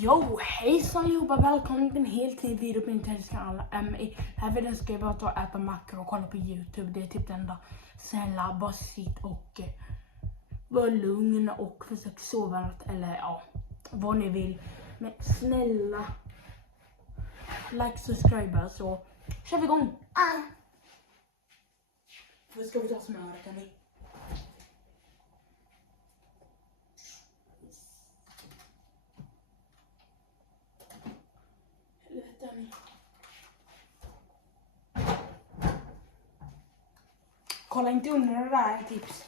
Jo, hejsan allihopa, välkommen till en helt ny video på min kanal. I den här videon ska jag bara ta och äta makor och kolla på YouTube. Det är typ det enda. Snälla, bara sitt och var lugn och försök sova något, eller ja, vad ni vill. Men snälla, like, subscribe, så kör vi igång. Först ska vi ta smöret, hörni. Kolla inte under det där, tips.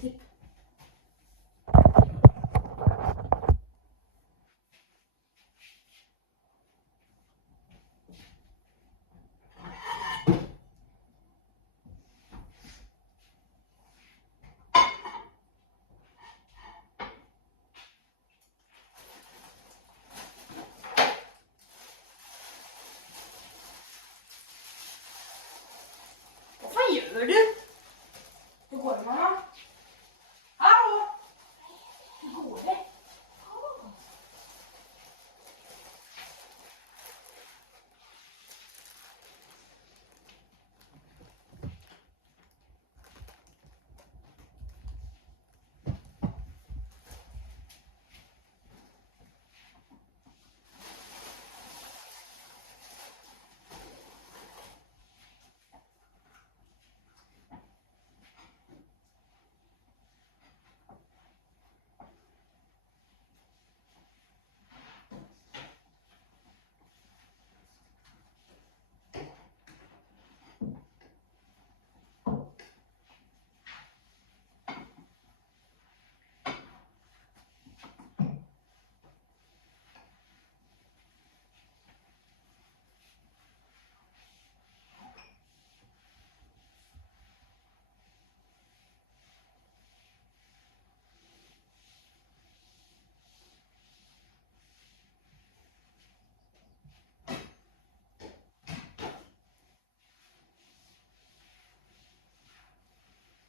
Typ. Vad fan gör du? Hur går det, mamma? Hallå? Hur går det?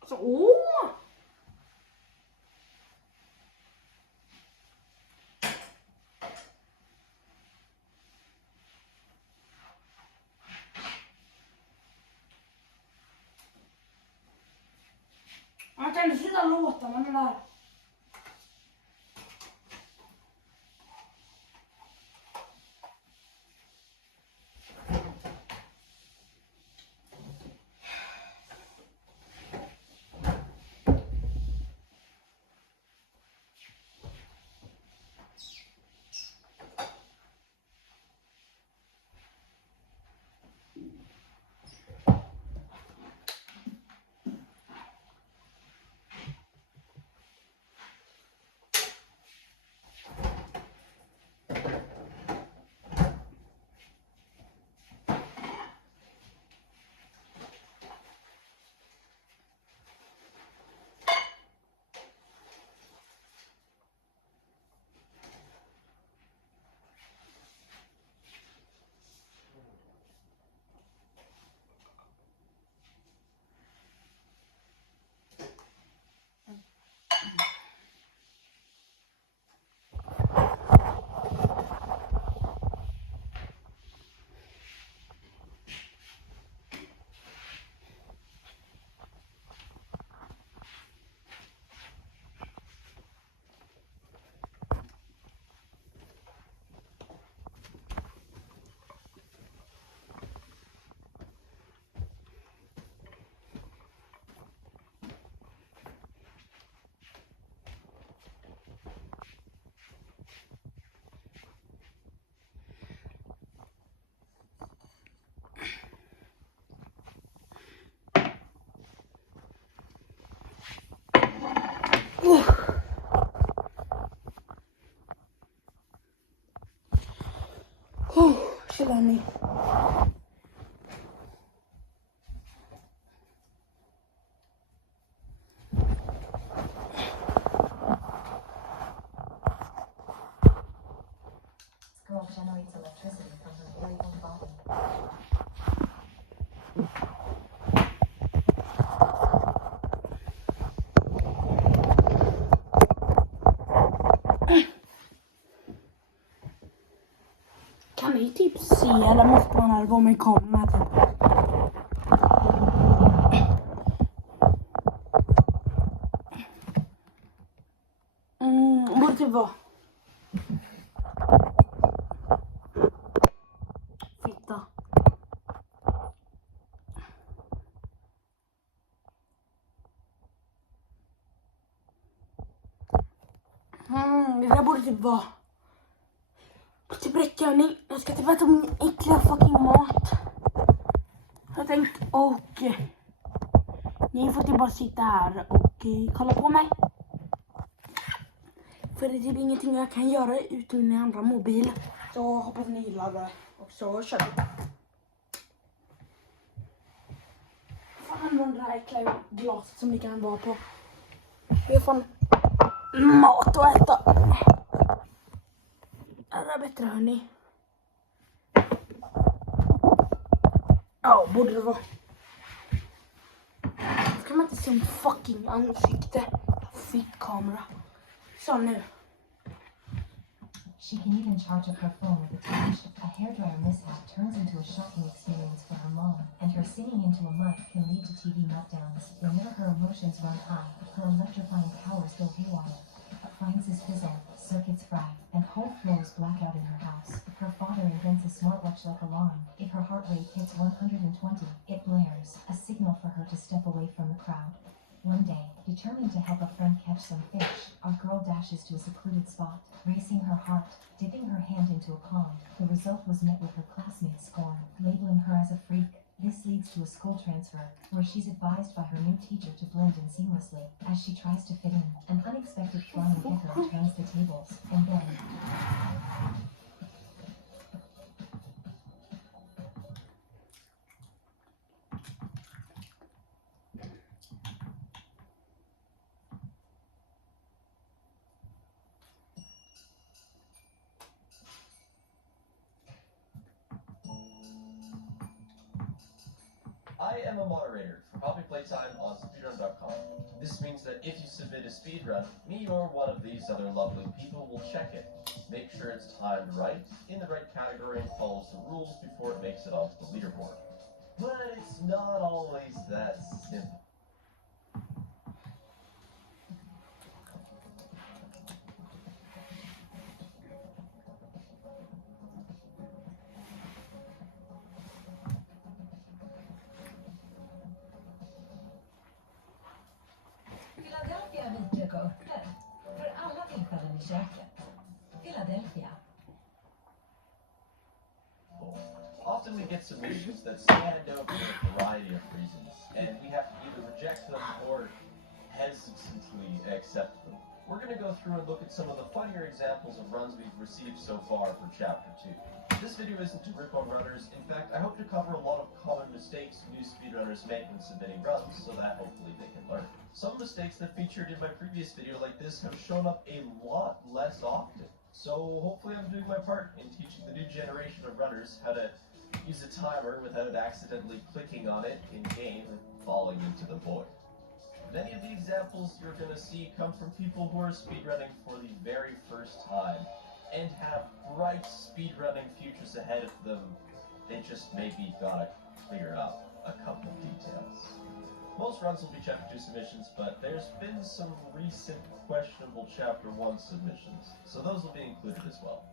Så. Man kan inte sluta låta med det där. Chillar ni. Girl generates electricity from her very own body. vill typ se, eller måste man här gå med kameran typ. Borde typ vara. Fitta. Det där borde typ vara. Typ rätt övning. Jag ska typ äta min äckliga fucking mat. Jag tänkte, och ni får typ bara sitta här och kolla på mig. För det är typ ingenting jag kan göra utan min andra mobil. Så hoppas ni gillar det. Och så kör vi. Fan vad det här äckliga glaset som ni kan vara på. Det är fan mat att äta. Det är bättre hörni. Ja, borde det vara. Ska man inte se en fucking ansikte? Fick kamera. Så nu. She can even charge up her phone with a touch. A hairdryer mishap turns into a shocking experience for her mom, and her singing into a mic can lead to TV meltdowns. Whenever her emotions run high, her electrifying powers go haywire. Appliances fizzle, circuits fry, and whole floors black out in her house. Her father invents a smartwatch-like alarm. If her heart rate hits 120, it blares, a signal for her to step away from the crowd. One day, determined to help a friend catch some fish, our girl dashes to a secluded spot, racing her heart, dipping her hand into a pond. The result was met with her classmates' scorn, labeling her as a freak. This leads to a school transfer, where she's advised by her new teacher to blend in seamlessly. As she tries to fit in, an unexpected flying gecko turns the tables, and then... I am a moderator for Poppy Playtime on speedrun.com. This means that if you submit a speedrun, me or one of these other lovely people will check it. Make sure it's timed right, in the right category, and follows the rules before it makes it onto the leaderboard. But it's not always that simple. Philadelphia vitlök och örter. För alla tillfällen i köket. Philadelphia. Often we get submissions that stand out for a variety of reasons, and we have to either reject them or hesitantly accept them. We're going to go through and look at some of the funnier examples of runs we've received so far for Chapter 2. This video isn't to rip on runners. In fact, I hope to cover a lot of common mistakes new speedrunners make when submitting runs, so that hopefully they can learn. Some mistakes that featured in my previous video like this have shown up a lot less often. So hopefully I'm doing my part in teaching the new generation of runners how to use a timer without accidentally clicking on it in-game and falling into the void. Many of the examples you're going to see come from people who are speedrunning for the very first time and have bright speedrunning futures ahead of them. They just maybe gotta clear up a couple details. Most runs will be Chapter 2 submissions, but there's been some recent questionable Chapter 1 submissions, so those will be included as well.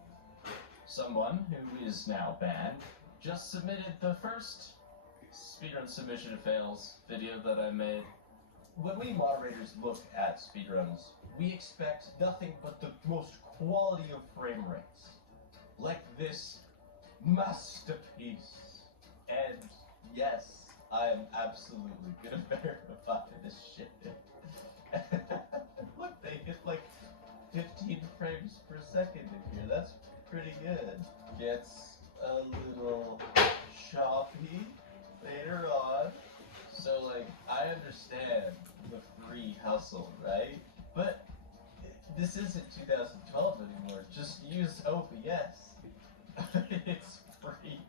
Someone who is now banned just submitted the first speedrun submission fails video that I made. When we moderators look at speedruns, we expect nothing but the most quality of frame rates. Like this masterpiece. And yes, I am absolutely gonna verify this shit. Look, they hit like 15 frames per second in here. That's pretty good. Gets a little choppy later on. So, like, I understand the free hustle, right? But this isn't 2012 anymore. Just use OBS. It's free.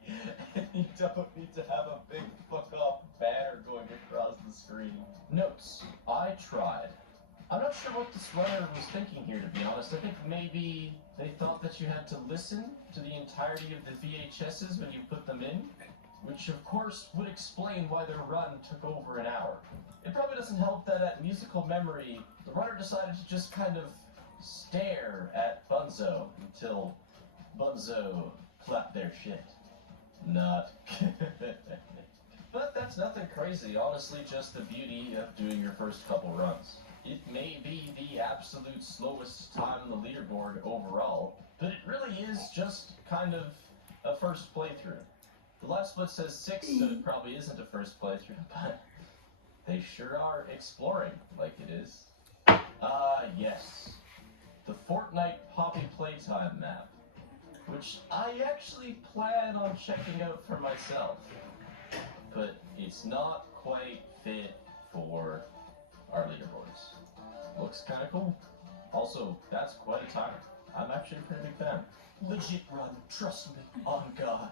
And you don't need to have a big fuck off banner going across the screen. Notes. I tried. I'm not sure what this runner was thinking here, to be honest. I think maybe They thought that you had to listen to the entirety of the VHSs when you put them in, which of course would explain why their run took over an hour. It probably doesn't help that at musical memory, the runner decided to just kind of stare at Bunzo until Bunzo clapped their shit. Not But that's nothing crazy, honestly just the beauty of doing your first couple runs. It may be the absolute slowest time on the leaderboard overall, but it really is just kind of a first playthrough. The live split says 6, so it probably isn't a first playthrough, but they sure are exploring like it is. Yes. The Fortnite Poppy Playtime map, which I actually plan on checking out for myself, but it's not quite fit for our leaderboards. Looks kind of cool. Also, that's quite a timer. I'm actually a pretty big fan. Legit run, trust me, on God.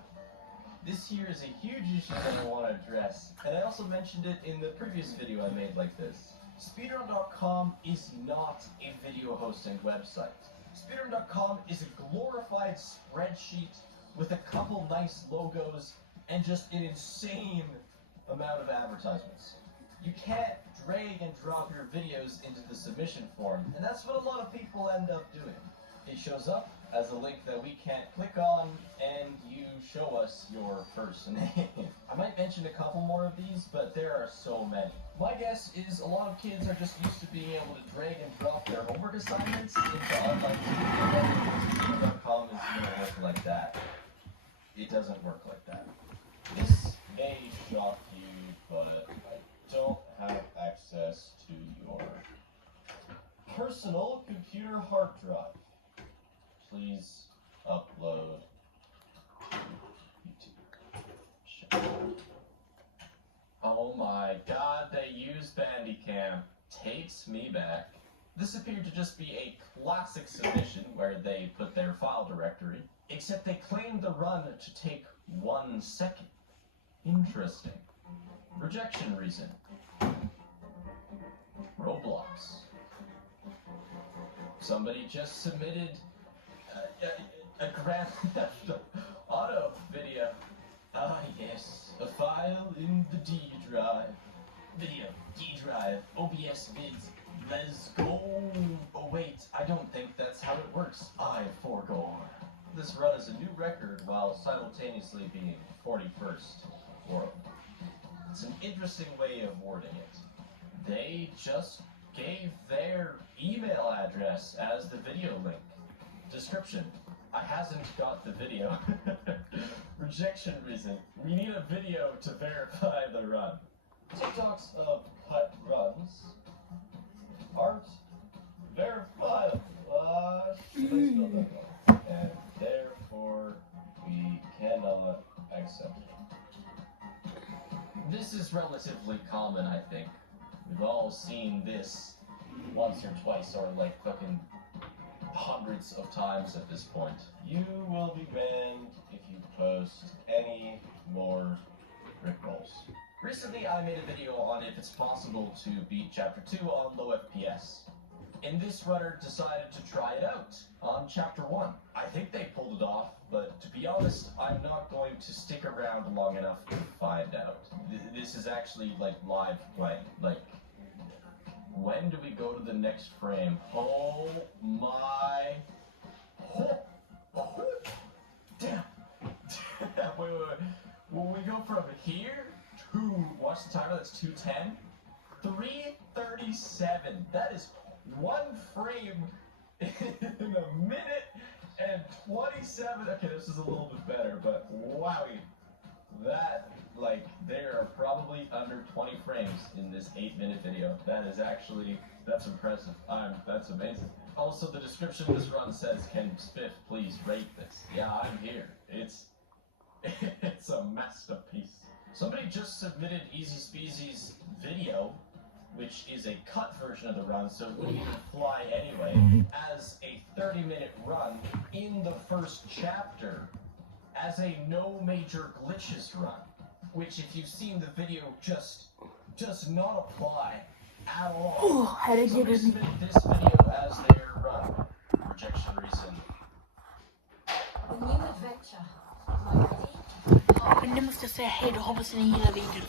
This here is a huge issue that I want to address, and I also mentioned it in the previous video I made like this. Speedrun.com is not a video hosting website. Speedrun.com is a glorified spreadsheet with a couple nice logos and just an insane amount of advertisements. You can't drag and drop your videos into the submission form, and that's what a lot of people end up doing. It shows up as a link that we can't click on, and you show us your first name. I might mention a couple more of these, but there are so many. My guess is a lot of kids are just used to being able to drag and drop their homework assignments into online Speedrun.com is going to work like that. It doesn't work like that. This may shock you, but I don't have access to your personal computer hard drive. Please upload to YouTube. Oh my god, they used Bandicam. Takes me back. This appeared to just be a classic submission where they put their file directory, except they claimed the run to take 1 second. Interesting. Rejection reason. Roblox. Somebody just submitted a Grand Theft Auto video. Ah, yes. A file in the D drive. Video, D drive, OBS vids. Let's go. Oh, wait. I don't think that's how it works. I forgo. This run is a new record while simultaneously being 41st world. It's an interesting way of wording it. They just gave their email address as the video link. Description. I hasn't got the video. Rejection reason. We need a video to verify the run. TikToks of cut runs aren't verifiable. Should I spell that wrong? And therefore, we cannot accept it. This is relatively common, I think. We've all seen this once or twice, or like fucking hundreds of times at this point. You will be banned if you post any more rickrolls. Recently I made a video on if it's possible to beat Chapter 2 on low FPS. And this runner decided to try it out on Chapter 1. I think they pulled it off, but to be honest, I'm not going to stick around long enough to find out. This is actually like live playing. Like, when do we go to the next frame? Oh my... Damn. Wait. When we go from here to... Watch the timer, that's 2:10. 3:37. That is 1 frame in a minute and 27. Okay, this is a little bit better, but wowie. That, like, there are probably under 20 frames in this 8-minute video. That is actually, that's impressive. That's amazing. Also, the description of this run says, "Can Spiff please rate this?" Yeah, I'm here. It's a masterpiece. Somebody just submitted Easy Speezy's video, which is a cut version of the run, so it wouldn't even fly anyway, as a 30-minute run in the first chapter, as a no major glitches run, which if you've seen the video just does not apply at all. Oh, how did you Somebody do submitted this video as their run. Rejection reason. Men nu måste jag säga hej då, hoppas ni gillar videon.